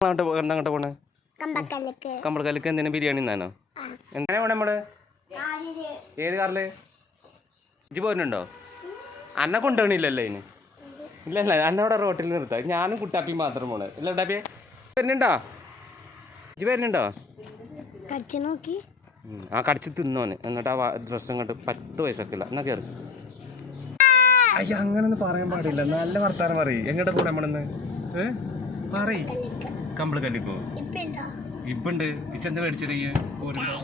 അങ്ങോട്ട് പോണേ കമ്പളക്കല്ലിക്ക് എന്തിനാ ബിരിയാണി എന്നാനോ എങ്ങനെ പോണേ നമ്മള് ഏത് കാറില് ഇജ്ജ് പോരുന്നുണ്ടോ അന്നെ കൊണ്ടുപോകണില്ലല്ലോ അതിന് ഇല്ല അന്നവിടെ റോട്ടിൽ നിർത്താം ഞാനും കുട്ടാപ്പിയും മാത്രം പോണേ ഇല്ല കുട്ടാപ്പിയെ വരുന്നുണ്ടോ ഇജ്ജ് വരുന്നുണ്ടോ നോക്കി ആ കടിച്ച് തിന്നോന് എന്നിട്ട് ആ ഡ്രസ്സ് അങ്ങോട്ട് 10 പൈസക്കില്ല എന്നാ കയറി അയ്യ അങ്ങനൊന്നും പറയാൻ പാടില്ല നല്ല വർത്താനം പറയും എങ്ങോട്ട് പോണേ നമ്മളെന്ന് പറയ് കമ്പിള് കല്ലിക്കോ ഇപ്പുണ്ട് ഇച്ചെന്താ മേടിച്ചിരിക്കും പോരുമ്പോ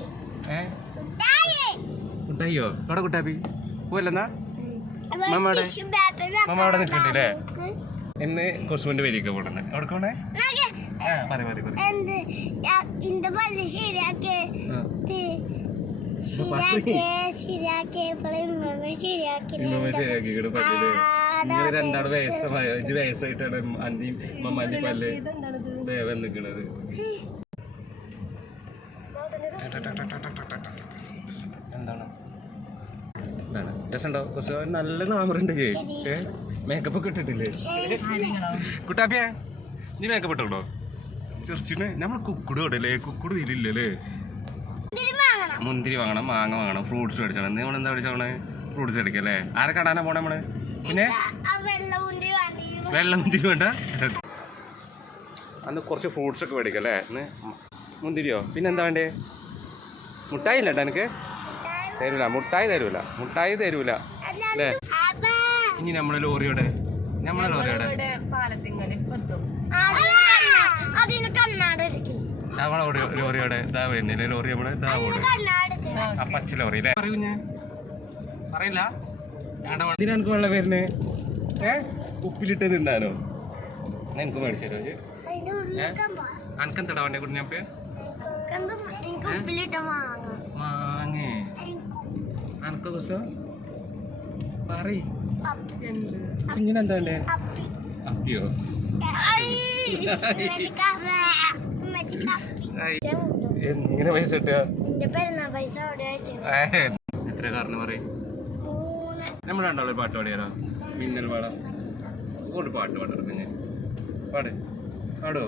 കുട്ടായിയോ അവിടെ കുട്ടാപ്പി പോവല്ലെന്നാ മമ്മ അവിടെ നിൽക്കണ്ടല്ലേ എന്ന് കുറച്ച് മുന്നേ വരിക പോണേ അവിടെ പോണേ രണ്ടാട് വയസ്സായിട്ടാണ് അന്റിയും മമ്മാന്റെ പല്ല് വേവൻ നിക്കണത് എന്താണ് രസമുണ്ടോ കുറച്ച് നല്ല ഗ്ലാമറുണ്ട് മേക്കപ്പ് ഒക്കെ ഇട്ടിട്ടില്ലേ കുട്ടാപ്പിയാ നീ മേക്കപ്പ് ഇട്ടോ ചെറിച്ചിട്ട് നമ്മൾ കുക്കുട് ഇടല്ലേ കുക്കുട് ഇതില്ലല്ലേ മുന്തിരി വാങ്ങണം മാങ്ങ വാങ്ങണം ഫ്രൂട്ട്സ് മേടിച്ചോണം നമ്മൾ എന്താ മേടിച്ചോണേ ഫ്രൂട്ട്സ് മേടിക്കല്ലേ ആരെ കാണാനാ പോണേ നമ്മള് പിന്നെ വെള്ളം മുന്തിരി വേണ്ട അന്ന് കുറച്ച് ഫ്രൂട്ട്സ് ഒക്കെ മേടിക്കല്ലേ മുന്തിരിയോ പിന്നെ എന്താ വേണ്ടേ മുട്ടായി ഇല്ല എനിക്ക് തരൂല മുട്ടായി തരൂല അല്ലേ ഇനി നമ്മളെ ലോറിയോടെ ലോറിയോടെ ഇതാ വരുന്നില്ലേ ലോറി നമ്മളെ ഇതാ ഓടും ആ പച്ച ലോറി അല്ലേ പറയൂ ഞാൻ പറയില്ല എനിക്ക് വെള്ളം വരുന്നേ ഉപ്പിലിട്ട് തിന്നാനോ എനിക്ക് മേടിച്ചു തരോ അനക്കെന്താ വേണ്ടേ കുഞ്ഞാപ്പേ മാങ്ങേ അനക്ക ദിവസം പറയ് കുഞ്ഞിനെന്താ വേണ്ടേ അപ്പിയോ എങ്ങനെ പൈസ കിട്ടുക എത്ര കാരണം പറയും നമ്മൾ രണ്ടാളൊരു പാട്ട് പാടിയാലോ മിന്നൽ പാടാം ഒരു പാട്ട് പാട്ടെടുക്ക പാടോ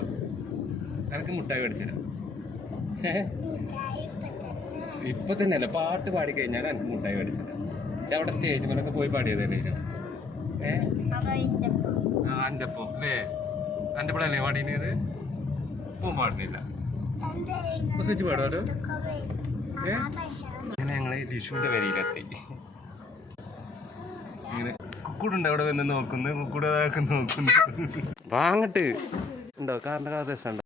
എനിക്ക് മുട്ടായി മേടിച്ചുതരാം ഇപ്പൊ തന്നെയല്ല പാട്ട് പാടിക്കഴിഞ്ഞാൽ എനിക്ക് മുട്ടായി മേടിച്ചുതരാം അവിടെ സ്റ്റേജ് മേലൊക്കെ പോയി പാടിയതല്ലേ എൻ്റെ ഒപ്പം അല്ലേ എൻ്റെ ഇപ്പോഴല്ലേ പാടിയത് ഇപ്പം പാടുന്നില്ല സ്വിച്ച് പാടുമല്ലോ അങ്ങനെ ഞങ്ങൾ ലിഷുവിൻ്റെ വരിയിലെത്തി ഇങ്ങനെ കുക്കൂടുണ്ട് അവിടെ വന്ന് നോക്കുന്നു കുക്കൂട് നോക്കുന്നു വാങ്ങട്ട് ഉണ്ടോ കാറിൻ്റെ രസമുണ്ടോ